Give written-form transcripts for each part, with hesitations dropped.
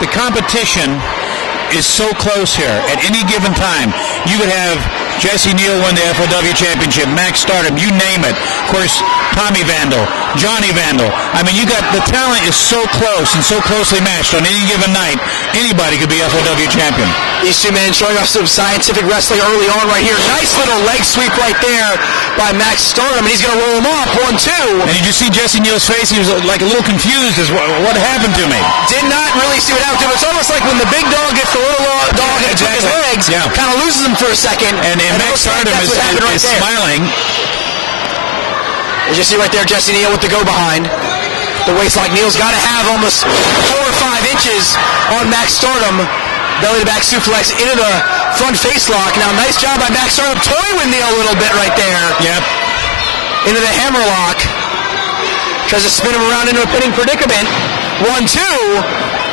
the competition is so close here. At any given time, you could have Jesse Neal win the FOW championship, Maxx Stardom, you name it. Of course, Tommy Vandal, Johnny Vandal. I mean, you got the talent is so close and so closely matched on any given night. Anybody could be FOW champion. These two men showing off some scientific wrestling early on right here. Nice little leg sweep right there by Maxx Stardom, and he's going to roll him off. 1-2. And did you see Jesse Neal's face? He was like a little confused as what happened to me. Did not really see what happened to him. It's almost like when the big dog gets the little dog and his legs, kind of loses him for a second. And Maxx Stardom is smiling. As you see right there, Jesse Neal with the go behind. The waistlock. Neal's got to have almost 4 or 5 inches on Maxx Stardom. Belly to back suplex into the front face lock. Now, nice job by Maxx Stardom. Toying with Neal a little bit right there. Yep. Into the hammer lock. Tries to spin him around into a pinning predicament. 1-2.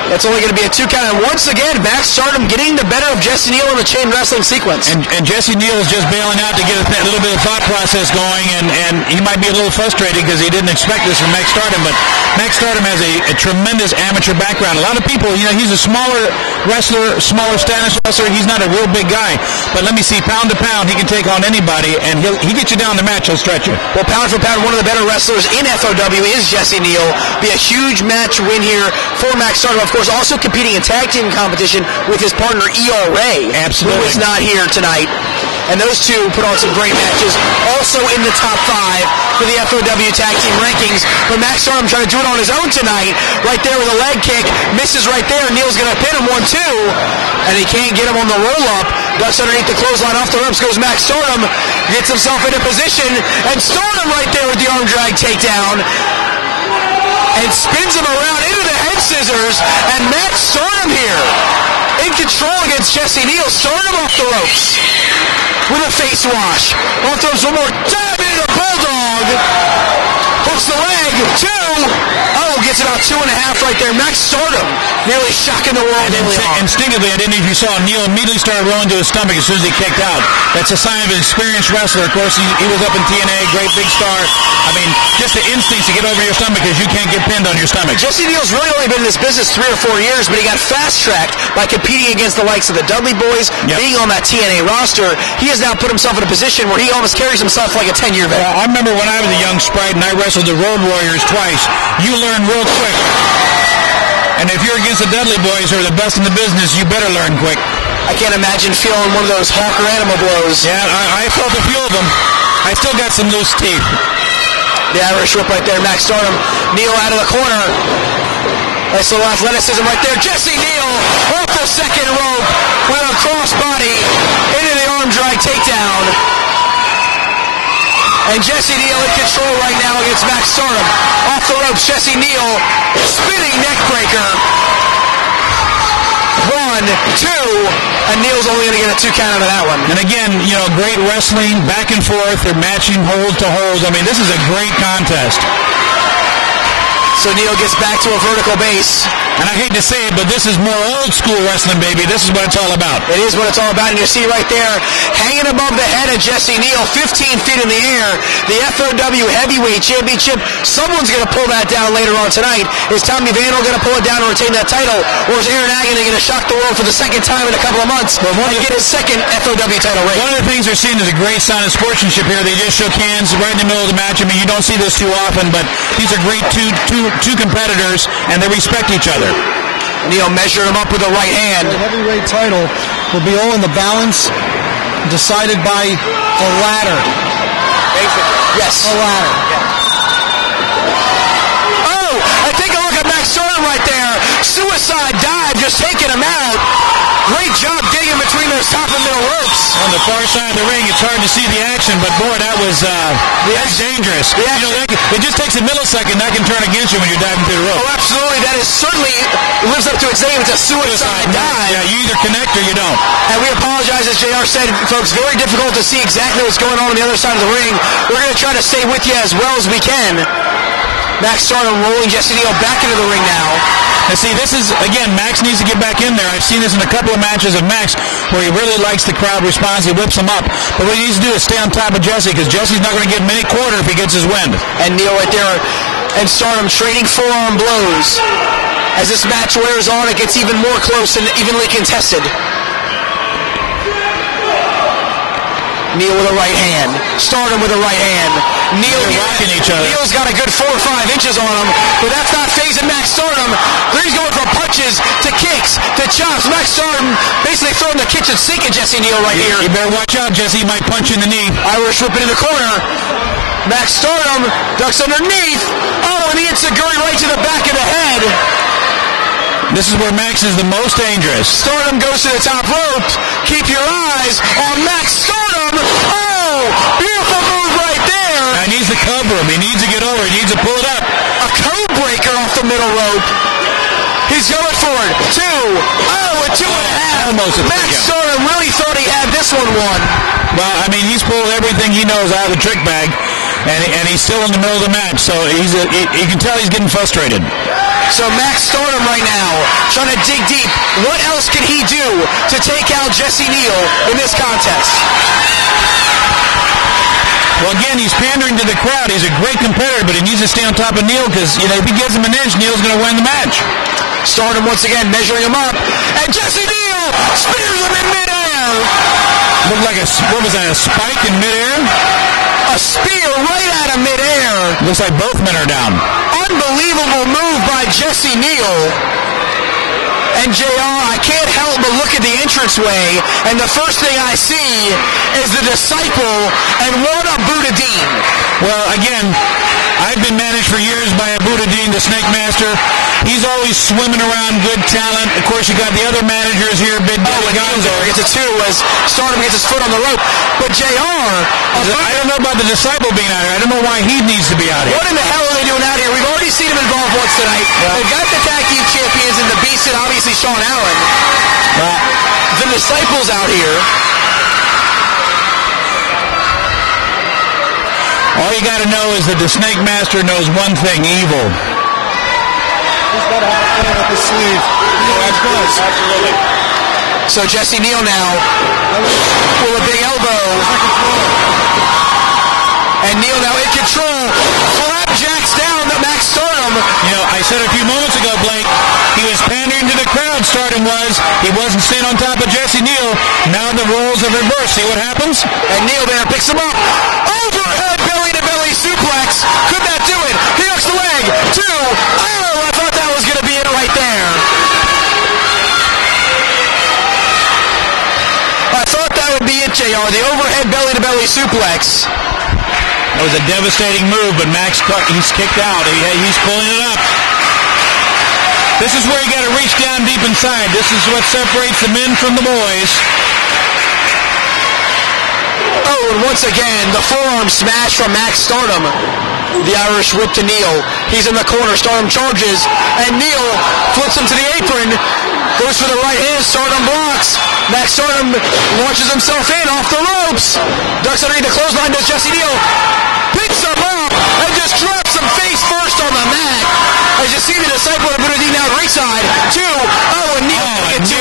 That's only going to be a 2 count. And once again, Maxx Stardom getting the better of Jesse Neal in the chain wrestling sequence. And Jesse Neal is just bailing out to get a little bit of thought process going, and he might be a little frustrated because he didn't expect this from Maxx Stardom. But Maxx Stardom has a tremendous amateur background. A lot of people, he's a smaller wrestler, smaller status wrestler. He's not a real big guy. But let me see, pound to pound, he can take on anybody, and he'll get you down the match. He'll stretch you. Well, pound for pound, one of the better wrestlers in FOW is Jesse Neal. Be a huge match win here for Maxx Stardom. Of course, also competing in tag team competition with his partner E.R. Ray, absolutely, who is not here tonight. And those two put on some great matches. Also in the top 5 for the FOW tag team rankings. But Maxx Stardom trying to do it on his own tonight. Right there with a leg kick. Misses right there. Neal's going to pin him 1-2. And he can't get him on the roll-up. Ducks underneath the clothesline. Off the ropes goes Maxx Stardom. Gets himself into position. And Stardom right there with the arm drag takedown. And spins him around into the head scissors. And Maxx Stardom here in control against Jesse Neal. Stardom off the ropes with a face wash. Off the ropes one more. Jab into the bulldog. Hooks the leg. 2. Oh, gets about 2.5 right there. Maxx Stardom nearly shocking the world. Instinctively, I didn't know if you saw Neal immediately started rolling to his stomach as soon as he kicked out. That's a sign of an experienced wrestler. Of course, he was up in TNA, great big star. I mean, just the instincts to get over your stomach because you can't get pinned on your stomach. Jesse Neal's really only been in this business 3 or 4 years, but he got fast-tracked by competing against the likes of the Dudley Boys, being on that TNA roster. He has now put himself in a position where he almost carries himself like a 10-year vet. I remember when I was a young sprite and I wrestled the Road Warriors twice. You learn real quick. And if you're against the Dudley Boys who are the best in the business, you better learn quick. I can't imagine feeling one of those hawker animal blows. Yeah, I felt a few of them. I still got some loose teeth. The Irish whip right there, Maxx Stardom. Neal out of the corner. Nice little athleticism right there. Jesse Neal off the second rope with a crossbody into the arm drag takedown. And Jesse Neal in control right now against Maxx Stardom. Off the ropes, Jesse Neal, spinning neck breaker. 1, 2, and Neal's only going to get a 2 count out of that one. And again, great wrestling, back and forth. They're matching hold to hold. I mean, this is a great contest. So Neal gets back to a vertical base. And I hate to say it, but this is more old school wrestling, baby. This is what it's all about. It is what it's all about. And you see right there, hanging above the head of Jesse Neal, 15 feet in the air, the FOW Heavyweight Championship. Someone's going to pull that down later on tonight. Is Tommy Vandal going to pull it down and retain that title? Or is Aaron Agnew going to shock the world for the second time in a couple of months and get his second FOW title reign? One of the things they're seeing is a great sign of sportsmanship here. They just shook hands right in the middle of the match. I mean, you don't see this too often, but these are great two competitors, and they respect each other. Neal measured him up with the right hand. The heavyweight title will be all in the balance, decided by a ladder. Yes. A ladder. Oh, and take a look at Maxx Stardom right there. Suicide dive, just taking him out. Great job digging between those top and middle ropes. On the far side of the ring, it's hard to see the action, but boy, that's dangerous. It just takes a millisecond. That can turn against you when you're diving through the rope. Oh, absolutely. That is certainly lives up to its name. It's a suicide dive. Yeah, you either connect or you don't. And we apologize, as JR said, folks, very difficult to see exactly what's going on the other side of the ring. We're going to try to stay with you as well as we can. Maxx Stardom rolling Jesse Neal back into the ring now. And see, this is, again, Maxx needs to get back in there. I've seen this in a couple of matches of Maxx where he really likes the crowd response. He whips him up. But what he needs to do is stay on top of Jesse because Jesse's not going to get many quarter if he gets his wind. And Neal right there and Stardom trading forearm blows. As this match wears on, it gets even more close and evenly contested. Neal with a right hand. Stardom with a right hand. Neal rocking each other. Neal's got a good 4 or 5 inches on him, but that's not phasing Maxx Stardom. He's going from punches to kicks to chops. Maxx Stardom basically throwing the kitchen sink at Jesse Neal right here. You better watch out, Jesse. He might punch you in the knee. Irish whip it in the corner. Maxx Stardom ducks underneath. Oh, and he hits a gurney right to the back of the head. This is where Max is the most dangerous. Stardom goes to the top rope. Keep your eyes on Maxx Stardom. Oh, beautiful move right there. Now he needs to cover him. He needs to get over. He needs to pull it up. A code breaker off the middle rope. He's going for it. 2. Oh, a 2 and a half. Almost a Maxx Stardom really thought he had this one won. Well, I mean, he's pulled everything he knows out of the trick bag, and he's still in the middle of the match, so you can tell he's getting frustrated. So Maxx Stardom right now trying to dig deep. What else can he do to take out Jesse Neal in this contest? Well, again, he's pandering to the crowd. He's a great competitor, but he needs to stay on top of Neal because, if he gives him an inch, Neal's going to win the match. Stardom once again measuring him up, and Jesse Neal spears him in midair. Looked like what was that, a spike in midair? A spear right out of midair. Looks like both men are down. Unbelievable move by Jesse Neal. And JR, I can't help but look at the entranceway, and the first thing I see is the Disciple, and what a Buddha Dean. Well, again, I've been managed for years by a Buddha Dean, the Snake Master. He's always swimming around good talent. Of course, you got the other managers here, Big Daddy Gonzo. Gets a 2 as Stardom gets his foot on the rope. But JR, I don't know about the Disciple being out here. I don't know why he needs to be out here. What in the hell are they doing out here? We've already seen him involved once tonight. They've got the tag team champions and the Beast and obviously Sean Allen. The Disciples out here. All you got to know is that the Snake Master knows one thing: evil. He's got to have a plan up his sleeve. Absolutely. So Jesse Neal now with a big elbow. And Neal now in control. Flapjacks down to Maxx Stardom. I said a few moments ago, Blake, he was pandering to the crowd. Stardom was. He wasn't staying on top of Jesse Neal. Now the roles have reversed. See what happens? And Neal there picks him up. Overhead belly-to-belly suplex. Could that do it? He hooks the leg. 2. Oh, I thought that was going to be it right there. I thought that would be it, JR. The overhead belly-to-belly suplex. That was a devastating move, but Max, he's kicked out. He's pulling it up. This is where you got to reach down deep inside. This is what separates the men from the boys. Oh, and once again, the forearm smash from Maxx Stardom. The Irish whip to Neal. He's in the corner. Stardom charges, and Neal flips him to the apron. Goes for the right hand. Stardom blocks. Maxx Stardom launches himself in off the ropes. Ducks underneath the clothesline. Does Jesse Neal. Picks him up and just drops him face first on the mat. As you see the Disciple of Buddha Dean now at ringside. 2. Oh, and Neal at 2.5.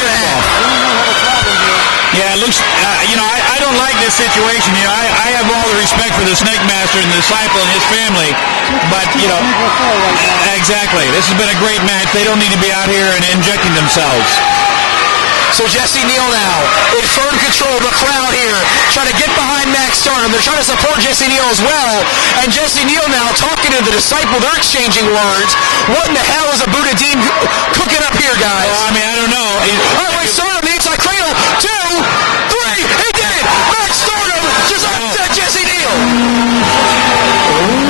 Yeah, it looks, I don't like this situation. I have all the respect for the Snake Master and the Disciple and his family, but, exactly. This has been a great match. They don't need to be out here and injecting themselves. So Jesse Neal now in firm control of the crowd here, trying to get behind Maxx Stardom. They're trying to support Jesse Neal as well. And Jesse Neal now talking to the Disciple. They're exchanging words. What in the hell is a Buddha Dean cooking up here, guys? Well, I don't know. Wait, Stardom, the inside cradle. 2, 3, he did it! Maxx Stardom just upset Jesse Neal.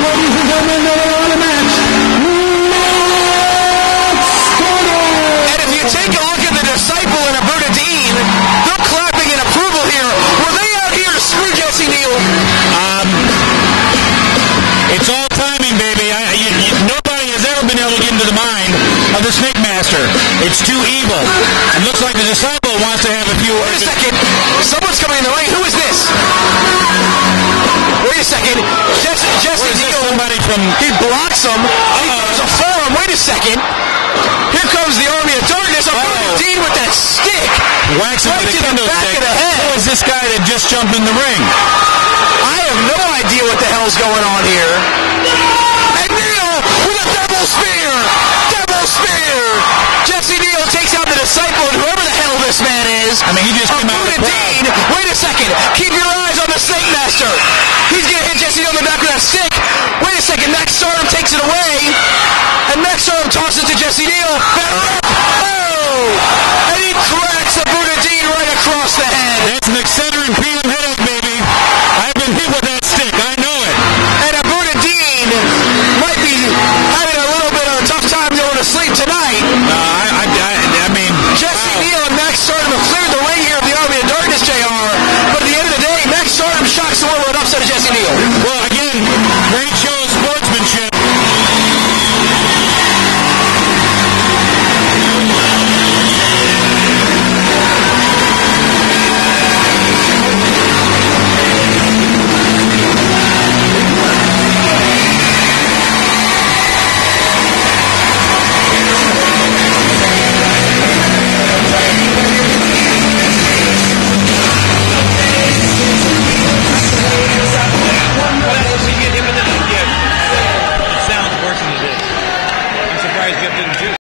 What do you think I'm in the match? And if you take a look at the Disciple and a Buddha Dean, they're clapping in approval here. Were they out here to screw Jesse Neal? It's all timing, baby. Nobody has ever been able to get into the mind of the Snake Master. It's too evil. It looks like the Disciple wants to have a few words. Wait a second. Someone's coming in the ring. Who is this? Wait a second. Jesse Neal. Somebody from... He blocks him. There's a forearm. Wait a second. Here comes the Army of Darkness. A Buddha Dean with that stick. Whacks him right with a to kendo the back stick. of the head. Who is this guy that just jumped in the ring? I have no idea what the hell's going on here. And Neal with a double spear. Double spear. Jesse Neal takes out the disciple and whoever the hell this man is. I mean, he just came out of the Dean. Wait a second. Keep your eyes on the Snake Master. He's going to hit Jesse Neal in the back with that stick. Wait a second. Maxx Stardom takes it away. And Maxx Stardom tosses it to Jesse Neal.